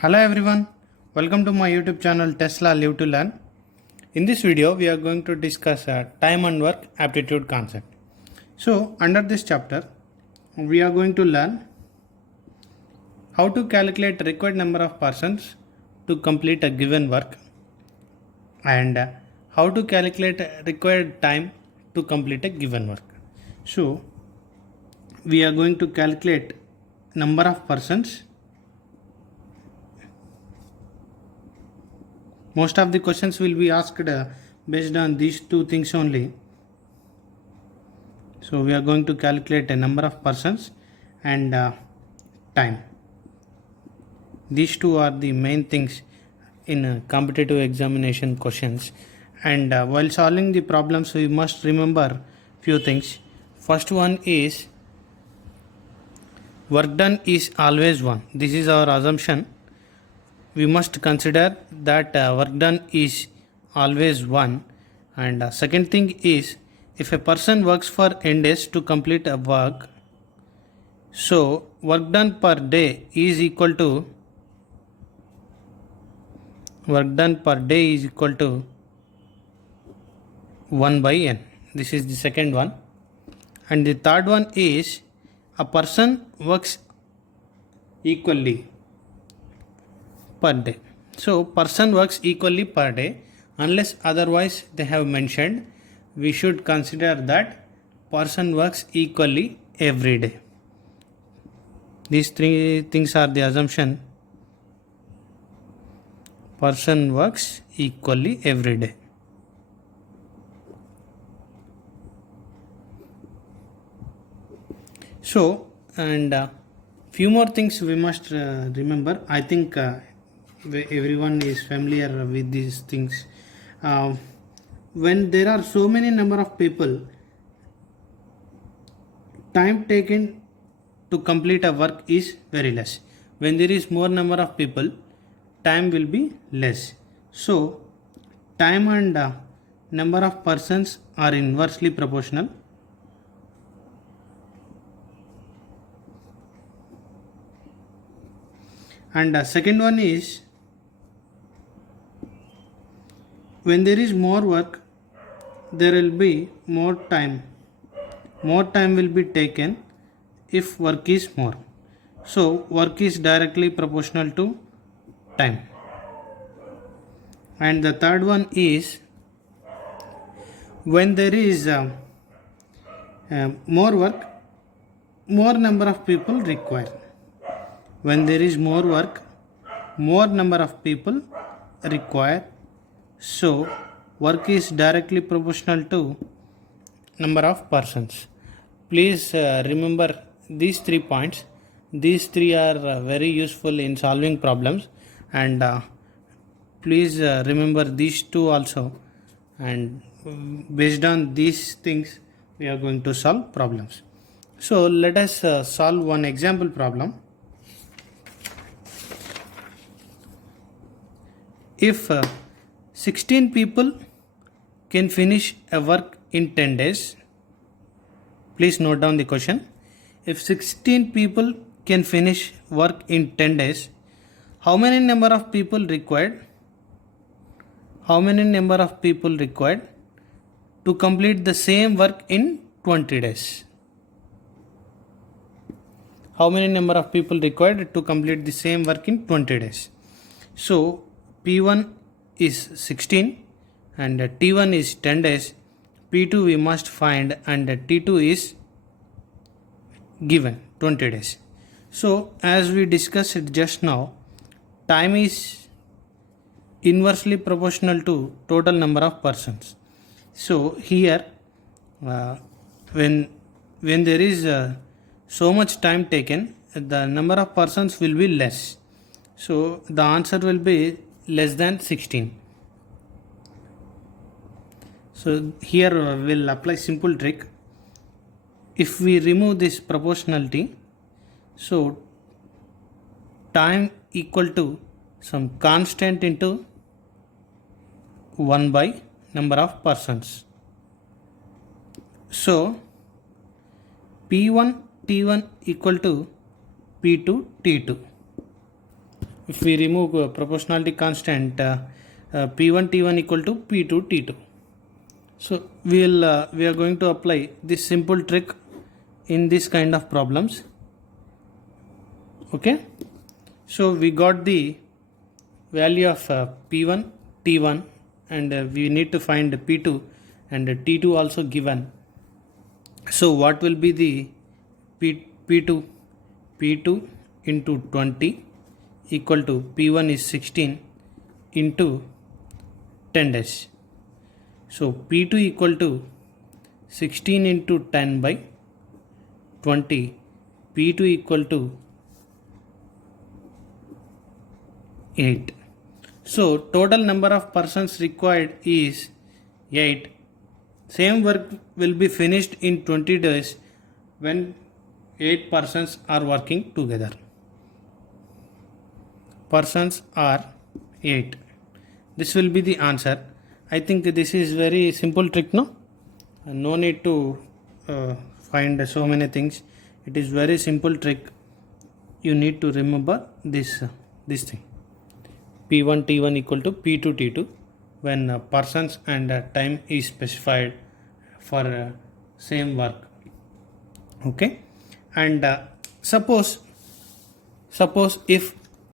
Hello everyone, welcome to my YouTube channel Tesla Live to Learn. In this video, we are going to discuss time and work aptitude concept. So, under this chapter, we are going to learn how to calculate required number of persons to complete a given work and how to calculate required time to complete a given work. So, we are going to calculate number of persons. Most of the questions will be asked based on these two things only. So we are going to calculate a number of persons and time. These two are the main things in competitive examination questions. And while solving the problems, we must remember few things. First one is work done is always 1. This is our assumption. We must consider that work done is always 1. And second thing is, if a person works for n days to complete a work, so work done per day is equal to 1 by n. This is the second one. And the third one is, a person works equally per day. So person works equally per day unless otherwise they have mentioned. We should consider that person works equally every day. These three things are the assumption. Person works equally every day. So, and few more things we must remember. I think everyone is familiar with these things. When there are so many number of people, time taken to complete a work is very less. When there is more number of people, time will be less. So time and number of persons are inversely proportional. And second one is, when there is more work, there will be more time. More time will be taken if work is more. So work is directly proportional to time. And the third one is, when there is more work, more number of people required. When there is more work, more number of people required. So work is directly proportional to number of persons. Please remember these 3 points. These 3 are very useful in solving problems, and please remember these 2 also, and based on these things we are going to solve problems. So let us solve one example problem. If 16 people can finish a work in 10 days, please note down the question. If 16 people can finish work in 10 days, how many number of people required? How many number of people required to complete the same work in 20 days? How many number of people required to complete the same work in 20 days? So P1 is 16 and T1 is 10 days. P2 we must find, and T2 is given 20 days. So as we discussed just now, time is inversely proportional to total number of persons. So here when there is so much time taken, the number of persons will be less. So the answer will be less than 16. So here we'll apply simple trick. If we remove this proportionality, so time equal to some constant into 1 by number of persons. So P1 T1 equal to P2 T2. if we remove proportionality constant, P1 T1 equal to P2 T2. So we are going to apply this simple trick in this kind of problems. Okay, so we got the value of P1 T1 and we need to find P2 and T2 also given. So what will be the P2? P2 into 20 equal to P1 is 16 into 10 days. So P2 equal to 16 into 10 by 20. P2 equal to 8. So total number of persons required is 8. Same work will be finished in 20 days when 8 persons are working together. Persons are 8. This will be the answer. I think this is very simple trick, no? No need to find so many things. It is very simple trick. You need to remember this thing. P1 T1 equal to P2 T2 when persons and time is specified for same work. Okay, and suppose if